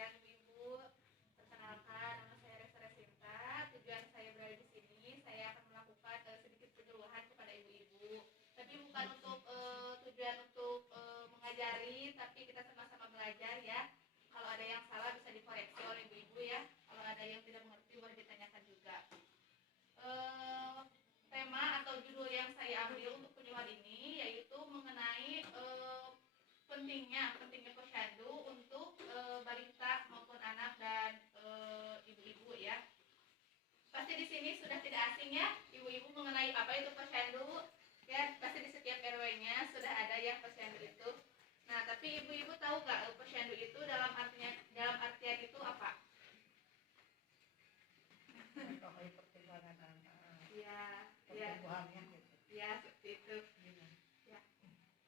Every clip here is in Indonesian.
siang Ibu. Perkenalkan, nama saya Resa Resinta. Tujuan saya berada di sini, saya akan melakukan sedikit penyuluhan kepada ibu-ibu. Tapi bukan untuk tujuan untuk mengajari, tapi kita sama-sama belajar ya. Kalau ada yang salah bisa dikoreksi oleh ibu-ibu ya. Kalau ada yang tidak mengerti boleh ditanyakan juga. Tema atau judul yang saya ambil untuk penyuluhan ini yaitu mengenai pentingnya posyandu untuk balita maupun anak dan ibu-ibu ya. Pasti di sini sudah tidak asing ya ibu-ibu mengenai apa itu posyandu ya. Pasti di setiap RW-nya sudah ada yang posyandu itu. Nah, tapi ibu-ibu tahu nggak posyandu itu dalam artian itu apa? Ya, seperti itu. Ya.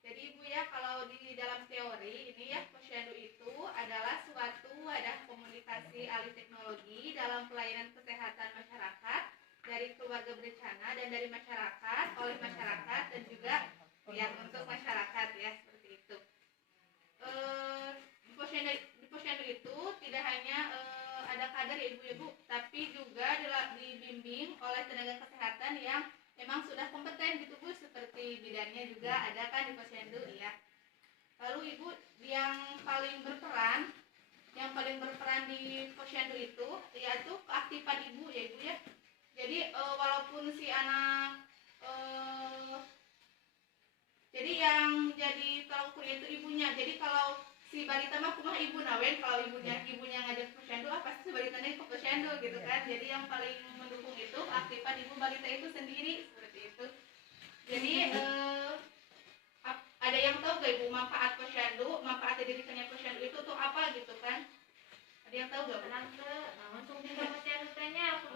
Jadi Ibu ya, kalau di dalam teori ini ya, posyandu itu adalah suatu wadah komunikasi alih teknologi dalam pelayanan kesehatan masyarakat dari keluarga berencana dan dari masyarakat, oleh masyarakat dan juga ya untuk masyarakat ya, seperti itu. Di posyandu itu tidak hanya ada kader ya ibu-ibu, tapi juga dibimbing oleh tenaga kesehatan yang memang sudah kompeten gitu Bu, seperti bidannya juga ada kan di posyandu ya. Lalu ibu yang paling berperan di posyandu itu yaitu keaktifan ibu ya ibu ya. Jadi walaupun si anak jadi yang jadi tolak ukurnya itu ibunya. Jadi kalau si balita mah kumaha ibu nawen, kalau ibunya ngajak posyandu pasti si balitanya ke posyandu gitu kan. Jadi yang paling mendukung itu keaktifan ibu balita itu sendiri seperti itu. Jadi ada yang tahu gak ibu manfaat posyandu, manfaat didirikannya posyandu itu untuk apa gitu kan? Ada yang tahu gak? Tante, langsung juga posyandu tanya aku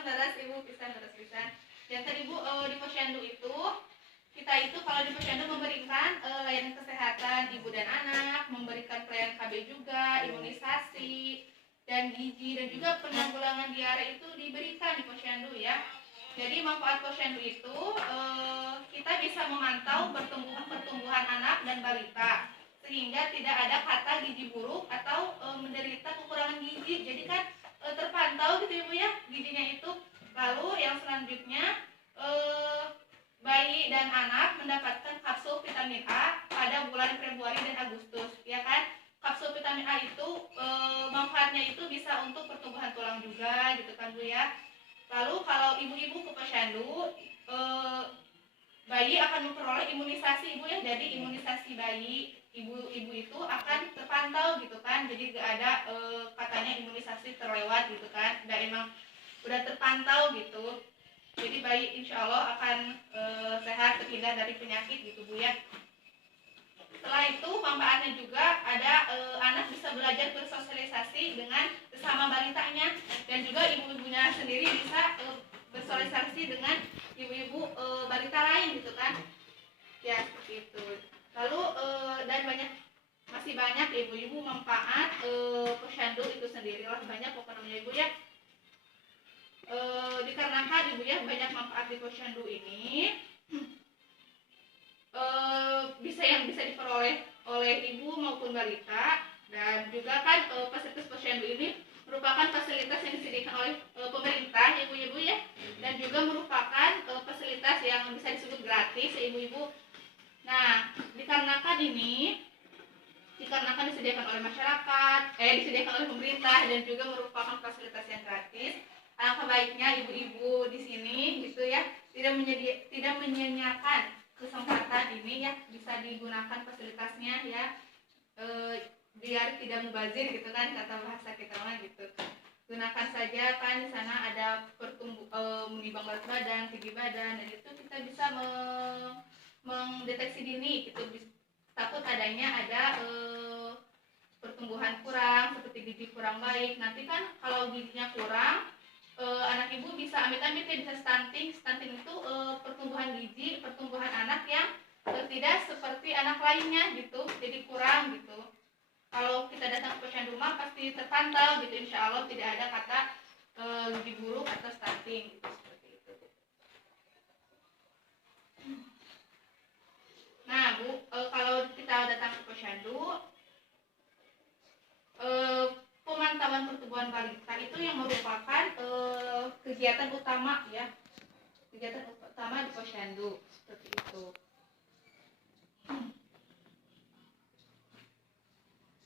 terus ibu pisan. Yang tadi ibu di posyandu itu kita itu kalau di posyandu memberikan layanan kesehatan ibu dan anak, memberikan pelayanan KB juga, imunisasi dan gizi dan juga penanggulangan diare itu diberikan di posyandu ya. Jadi manfaat posyandu itu kita bisa memantau pertumbuhan anak dan balita sehingga tidak ada kata gizi buruk atau menderita kekurangan gizi. Jadi kan terpantau gitu ibu ya gizinya itu. Lalu yang selanjutnya bayi dan anak mendapatkan kapsul vitamin A pada bulan Februari dan Agustus ya kan. Kapsul vitamin A itu manfaatnya itu bisa untuk pertumbuhan tulang juga gitu kan Bu ya. Lalu kalau ibu-ibu ke posyandu bayi akan memperoleh imunisasi ibu ya. Jadi imunisasi bayi ibu itu akan terpantau gitu kan. Jadi gak ada katanya imunisasi terlewat gitu kan. Udah terpantau gitu. Jadi bayi insya Allah akan sehat, terhindar dari penyakit gitu Bu ya. Setelah itu manfaatnya juga ada anak bisa belajar bersosialisasi dengan sesama balitanya dan juga ibu-ibunya sendiri bisa bersosialisasi dengan ibu-ibu balita lain gitu kan. Ya seperti itu. Lalu dan masih banyak ibu-ibu manfaat posyandu itu sendiri lah, banyak pokoknya ibu ya. Dikarenakan ibu ya banyak manfaat di posyandu ini bisa diperoleh oleh ibu maupun balita, dan juga kan fasilitas posyandu ini merupakan fasilitas yang disediakan oleh pemerintah ibu-ibu ya, dan juga merupakan fasilitas yang bisa disebut gratis ya ibu-ibu. Nah, dikarenakan disediakan oleh masyarakat, disediakan oleh pemerintah dan juga merupakan fasilitas yang gratis, alangkah baiknya ibu-ibu di sini gitu ya tidak menyanyiakan kesempatan ini ya, bisa digunakan fasilitasnya ya, biar tidak mubazir gitu kan kata bahasa kita mah gitu. Gunakan saja kan di sana ada menimbang berat badan, tinggi badan, dan itu kita bisa mendeteksi dini gitu. Takut adanya ada pertumbuhan kurang seperti gizi kurang baik. Nanti kan kalau gizinya kurang anak ibu bisa amit-amit ya bisa stunting. Stunting itu pertumbuhan gizi, pertumbuhan anak yang tidak seperti anak lainnya gitu, jadi kurang gitu. Kalau kita datang ke posyandu mah pasti terpantau gitu, insya Allah tidak ada kata gizi buruk atau stunting gitu, seperti itu. kegiatan utama ya, kegiatan utama di posyandu seperti itu.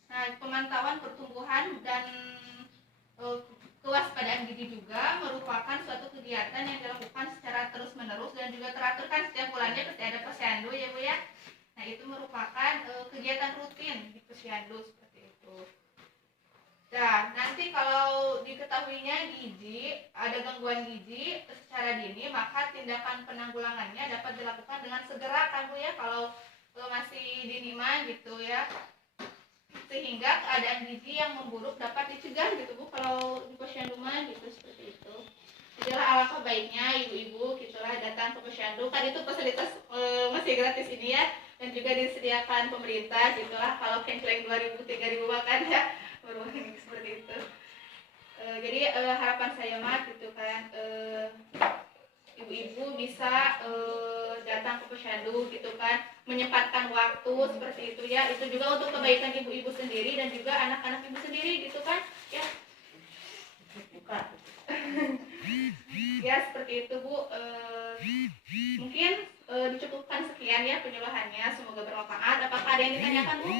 Nah, pemantauan pertumbuhan dan kewaspadaan gizi juga merupakan suatu kegiatan yang dilakukan secara terus-menerus dan juga teratur kan setiap bulannya pasti ada posyandu ya Bu ya. Nah, itu merupakan kegiatan rutin di posyandu seperti itu. Nah, nanti kalau diketahuinya gizi, ada gangguan gizi secara dini, maka tindakan penanggulangannya dapat dilakukan dengan segera kan Bu ya, kalau masih dini mah gitu ya. Sehingga keadaan gizi yang memburuk dapat dicegah gitu Bu, kalau di posyandu mah gitu seperti itu. Jadilah alangkah baiknya ibu-ibu gitulah datang ke posyandu, kan itu fasilitas masih gratis ini ya, dan juga disediakan pemerintah gitulah. Kalau kenceleng 2000 3000 kan ya berwarna seperti itu. Jadi harapan saya mah gitu kan, ibu-ibu bisa datang ke posyandu gitu kan, menyempatkan waktu seperti itu ya. Itu juga untuk kebaikan ibu-ibu sendiri dan juga anak-anak ibu sendiri gitu kan ya. Ya seperti itu Bu. Mungkin dicukupkan sekian ya penyuluhannya, semoga bermanfaat. Apakah ada yang ditanyakan Bu?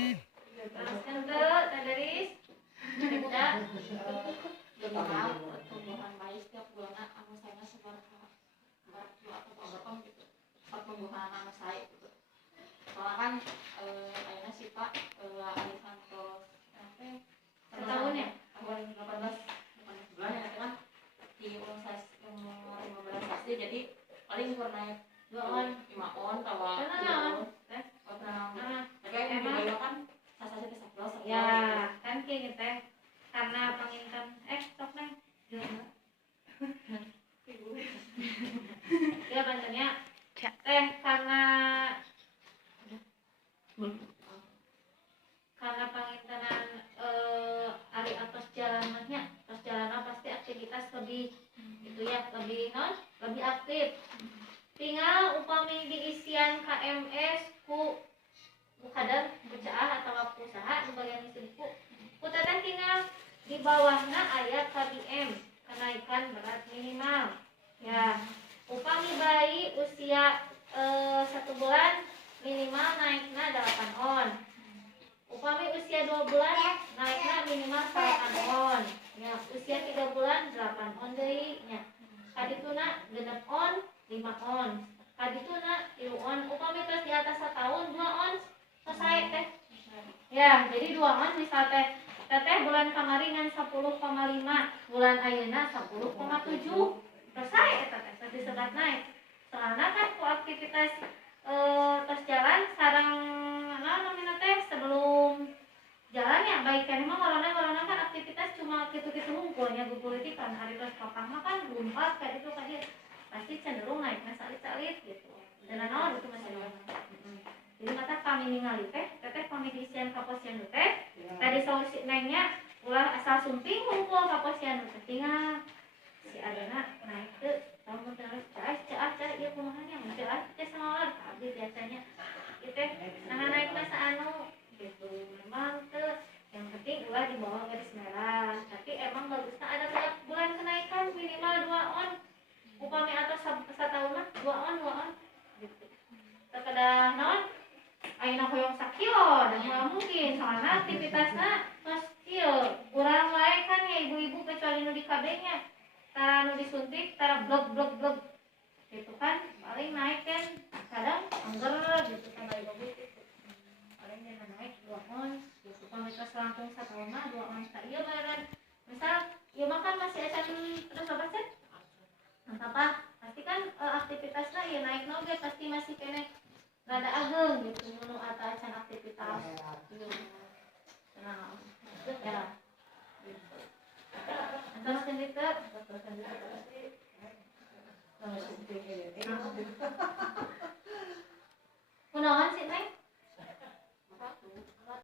Teruskan tuh, Tadaris. Ada bagaimana pertumbuhan bayi setiap bulan anu saya seberapa atau berapa gitu pertumbuhan anak saya gitu. Soalnya kan ayeuna sih Pak alisan ke setahun ya tahun 18 bulan ya kan di umur 15 SD, jadi paling pernah naik 2 on 5 on tawa tapi emang kan sasanya ke 11 ya kan kayak gitu karena pengintan sok neng ya bantunya karena pengintanan hari atas jalanannya pasti aktivitas lebih itu ya lebih aktif. Tinggal upami diisian KMS ku kadang usaha atau usaha di bagian istriku teteh tinggal di bawahnya ayat KBM kenaikan berat minimal ya. Upami bayi usia 1 bulan minimal naiknya 8 on. Upami usia 2 bulan naiknya minimal 8 on ya. Usia 3 bulan 8 on deui nya. Kadituna 6 on 5 on. Kadituna 3 on. Upami tos di atas 1 tahun 2 on selesai teh ya. Jadi 2 on misal teteh bulan kamari ngan 10,5, bulan ayeuna 10,7 selesai eta teh disebat naik. Soalna kan ku aktivitas tos jalan sareng namina teh sebelum jalan ya baik kan emang ngorona kan aktivitas cuma kitu-kitu hungkulnya gugulitik kan hari tos papah mah kan 24 kayak itu kan pasti cenderung naiknya salit-salit gitu. Dan naon itu masih jadi kata kami ningali teh teteh kami diisian ka posyandu teh tadi solusi nengnya ulah asal sumping ngumpul ka posyandu teh tinggal si adana naik teh kamu terus cah ieu kumaha nya muncul teh salah abdi biasanya gitu nah naik masa anu gitu memang teh yang penting ulah di bawah garis merah, tapi emang bagusnya ada tiap bulan kenaikan minimal 2 on. Upami atas 1 tahun mah 2 on gitu. Terkadang naon ayeuna hoyong sakilo dan moal mungkin soalna aktivitasna tos kieu urang wae kan ya ibu-ibu kecuali nu di KB nya tara nu disuntik tara blok gitu kan paling naik kan kadang angger gitu kan bayi bagus gitu paling dia naik 2 on gitu pamit langsung 1 tahun mah 2 on tak ieu bayaran misal ieu makan masih acan terus apa sih apa pasti kan aktivitasna ieu naik oge pasti masih kene rada ageng gitu nu ata acan aktivitas gitu.